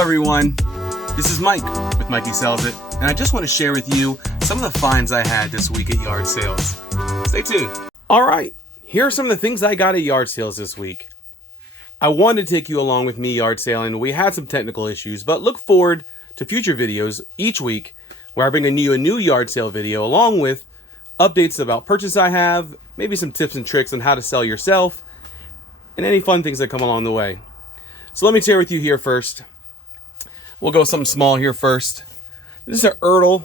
Hello everyone, this is Mike with Mikey Sells It, and I just want to share with you some of the finds I had this week at yard sales. Stay tuned. Alright, here are some of the things I got at yard sales this week. I wanted to take you along with me yard sailing. We had some technical issues, but look forward to future videos each week where I bring you a new yard sale video along with updates about purchase I have, maybe some tips and tricks on how to sell yourself, and any fun things that come along the way. So let me share with you here first. We'll go with something small here first. This is an Ertl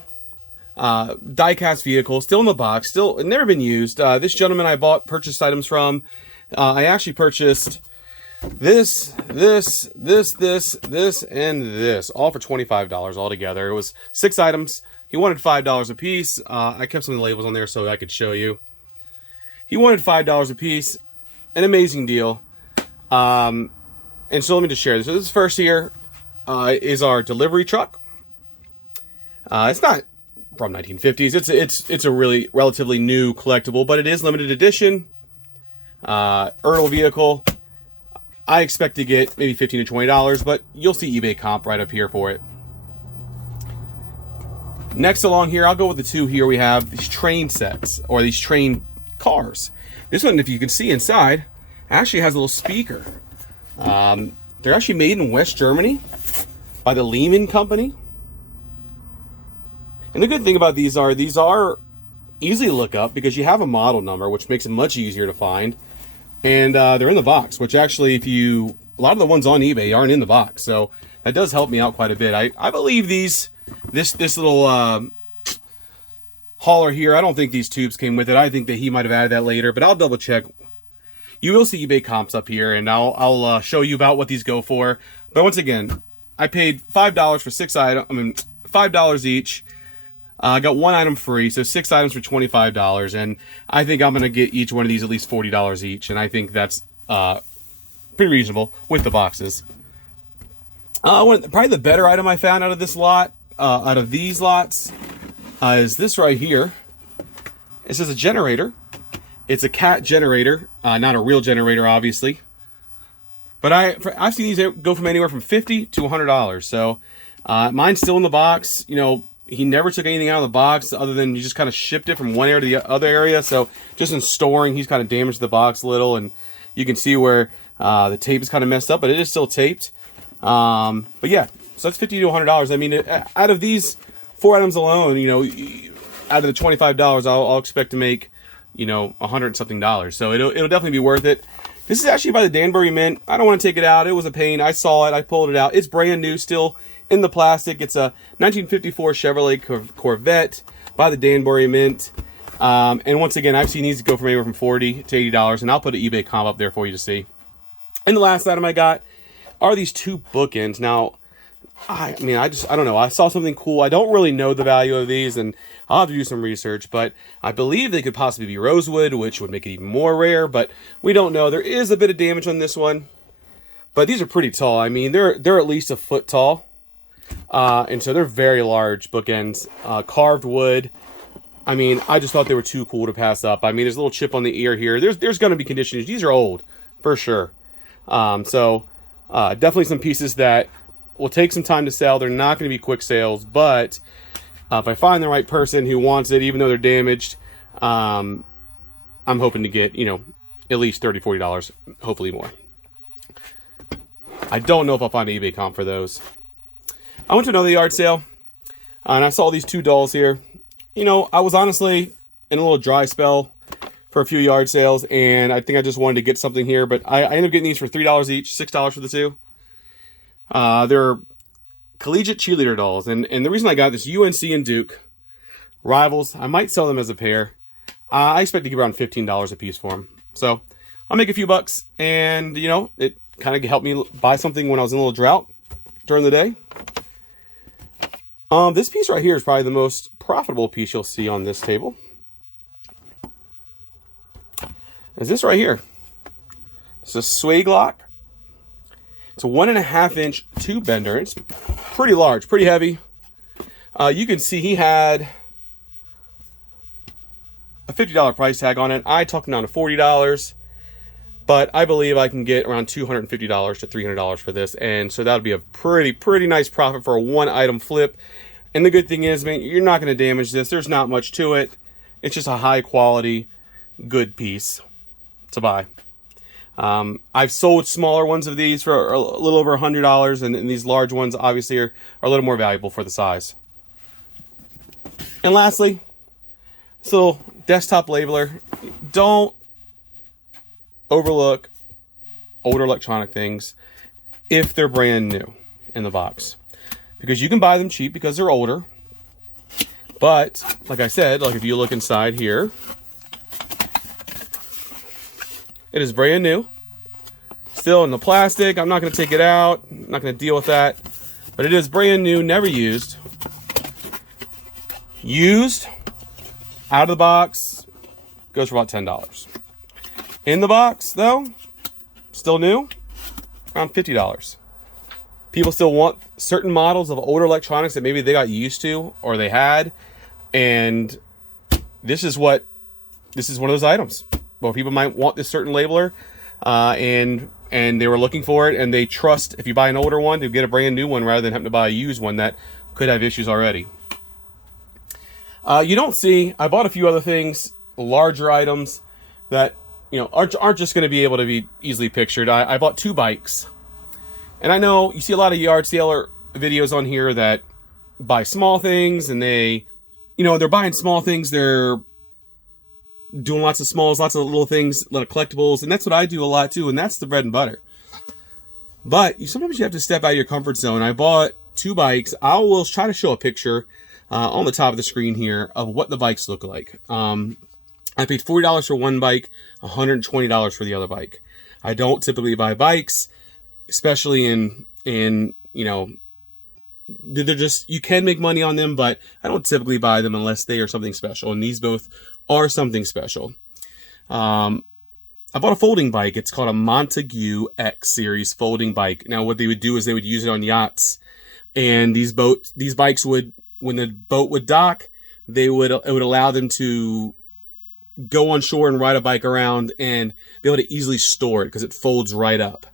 die-cast vehicle, still in the box, still never been used. This gentleman I purchased items from. I actually purchased this, and this, all for $25 altogether. It was 6 items. He wanted $5 a piece. I kept some of the labels on there so I could show you. He wanted $5 a piece. An amazing deal. And so let me just share this. So this first here is our delivery truck. It's not from 1950s. It's a really relatively new collectible, but it is limited edition. Ertl vehicle. I expect to get maybe $15 to $20, but you'll see eBay comp right up here for it. Next along here, I'll go with the two here. We have these train sets, or these train cars. This one, if you can see inside, actually has a little speaker. They're actually made in West Germany by the Lehman Company. And the good thing about these are easy to look up because you have a model number, which makes it much easier to find. And they're in the box, which actually, a lot of the ones on eBay aren't in the box. So that does help me out quite a bit. I believe this little hauler here, I don't think these tubes came with it. I think that he might have added that later, but I'll double check. You will see eBay comps up here, and I'll show you about what these go for. But once again, I paid $5 for 6 items. I mean, $5 each. I got 1 item free, so 6 items for $25. And I think I'm going to get each one of these at least $40 each. And I think that's pretty reasonable with the boxes. Probably the better item I found out of this lot, out of these lots, is this right here. This is a generator. It's a cat generator, not a real generator, obviously. But I've seen these go from anywhere from $50 to $100. So mine's still in the box. You know, he never took anything out of the box other than he just kind of shipped it from one area to the other area. So just in storing, he's kind of damaged the box a little, and you can see where the tape is kind of messed up, but it is still taped. But yeah, so that's $50 to $100. I mean, out of these 4 items alone, you know, out of the $25, I'll expect to make, you know, $100 and something. So it'll definitely be worth it. This is actually by the Danbury Mint. I don't want to take it out. It was a pain. I saw it. I pulled it out. It's brand new, still in the plastic. It's a 1954 Chevrolet Corvette by the Danbury Mint. And once again, I've seen these go from anywhere from $40 to $80, and I'll put an eBay comp up there for you to see. And the last item I got are these 2 bookends. Now, I don't know. I saw something cool. I don't really know the value of these, and I'll have to do some research, but I believe they could possibly be rosewood, which would make it even more rare, but we don't know. There is a bit of damage on this one, but these are pretty tall. I mean, they're at least a foot tall, and so they're very large bookends, carved wood. I mean, I just thought they were too cool to pass up. I mean, there's a little chip on the ear here. There's going to be conditions. These are old, for sure. So definitely some pieces that will take some time to sell. They're not going to be quick sales, but if I find the right person who wants it, even though they're damaged, I'm hoping to get, you know, at least $30, $40, hopefully more. I don't know if I'll find an eBay comp for those. I went to another yard sale, and I saw these 2 dolls here. You know, I was honestly in a little dry spell for a few yard sales, and I think I just wanted to get something here, but I ended up getting these for $3 each, $6 for the 2. They're collegiate cheerleader dolls, and the reason I got this, UNC and Duke rivals. I might sell them as a pair. I expect to get around $15 a piece for them, so I'll make a few bucks, and you know, it kind of helped me buy something when I was in a little drought during the day. This piece right here is probably the most profitable piece you'll see on this table. Is this right here? It's a sway lock. It's a 1.5 inch tube bender. It's pretty large, pretty heavy. You can see he had a $50 price tag on it. I talked him down to $40. But I believe I can get around $250 to $300 for this. And so that would be a pretty nice profit for a one item flip. And the good thing is, man, you're not going to damage this. There's not much to it. It's just a high quality, good piece to buy. I've sold smaller ones of these for a little over $100, and these large ones obviously are a little more valuable for the size. And lastly, this little desktop labeler. Don't overlook older electronic things if they're brand new in the box, because you can buy them cheap because they're older. But like I said, like if you look inside here, it is brand new, still in the plastic. I'm not going to take it out. I'm not going to deal with that, but it is brand new, never used. Used out of the box goes for about $10. In the box, though, still new, around $50. People still want certain models of older electronics that maybe they got used to or they had, and this is one of those items. Well, people might want this certain labeler, and they were looking for it, and they trust if you buy an older one to get a brand new one rather than having to buy a used one that could have issues already. You don't see. I bought a few other things, larger items that aren't just going to be able to be easily pictured. I bought 2 bikes, and I know you see a lot of yard saler videos on here that buy small things, and they're buying small things. They're doing lots of smalls, lots of little things, a lot of collectibles, and that's what I do a lot too, and that's the bread and butter. But sometimes you have to step out of your comfort zone. I bought 2 bikes. I will try to show a picture on the top of the screen here of what the bikes look like. I paid $40 for one bike, $120 for the other bike. I don't typically buy bikes, especially in they're just, you can make money on them, but I don't typically buy them unless they are something special, and these both are something special. I bought a folding bike. It's called a Montague X series folding bike. Now what they would do is they would use it on yachts, and these bikes would, when the boat would dock, it would allow them to go on shore and ride a bike around and be able to easily store it because it folds right up.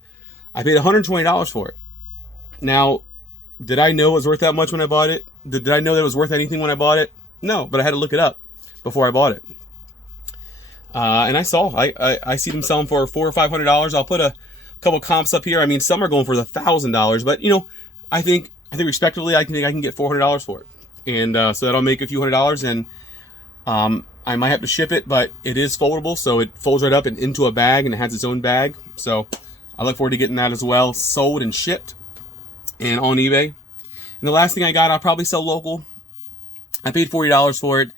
I paid $120 for it. Now, did I know it was worth that much when I bought it? Did I know that it was worth anything when I bought it? No, but I had to look it up before I bought it. And I see them selling for $400 or $500. I'll put a couple comps up here. I mean, some are going for $1,000, but I think respectively, I can get $400 for it. And so that'll make a few $100s, and I might have to ship it, but it is foldable, so it folds right up and into a bag, and it has its own bag. So I look forward to getting that as well, sold and shipped and on eBay. And the last thing I got, I'll probably sell local. I paid $40 for it.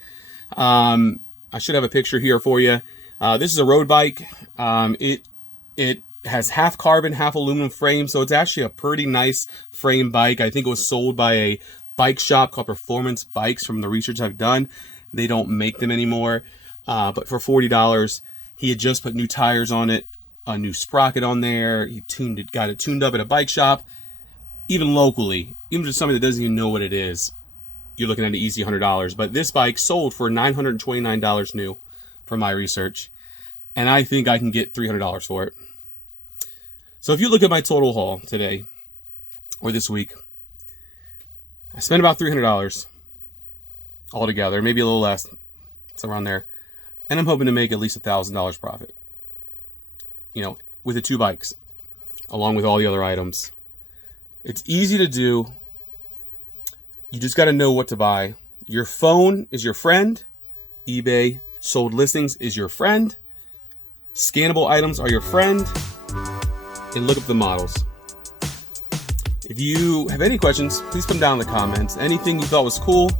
I should have a picture here for you. This is a road bike. It has half carbon, half aluminum frame, so it's actually a pretty nice frame bike. I think it was sold by a bike shop called Performance Bikes. From the research I've done, they don't make them anymore. But for $40, he had just put new tires on it, a new sprocket on there. He got it tuned up at a bike shop. Even locally, even to somebody that doesn't even know what it is, you're looking at an easy $100. But this bike sold for $929 new from my research, and I think I can get $300 for it. So if you look at my total haul today or this week, I spent about $300 altogether, maybe a little less, somewhere around there, and I'm hoping to make at least $1,000 profit. With the 2 bikes, along with all the other items. It's easy to do. You just got to know what to buy. Your phone is your friend. eBay sold listings is your friend. Scannable items are your friend. And look up the models. If you have any questions, please put them down in the comments. Anything you thought was cool,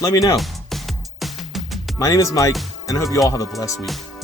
let me know. My name is Mike, and I hope you all have a blessed week.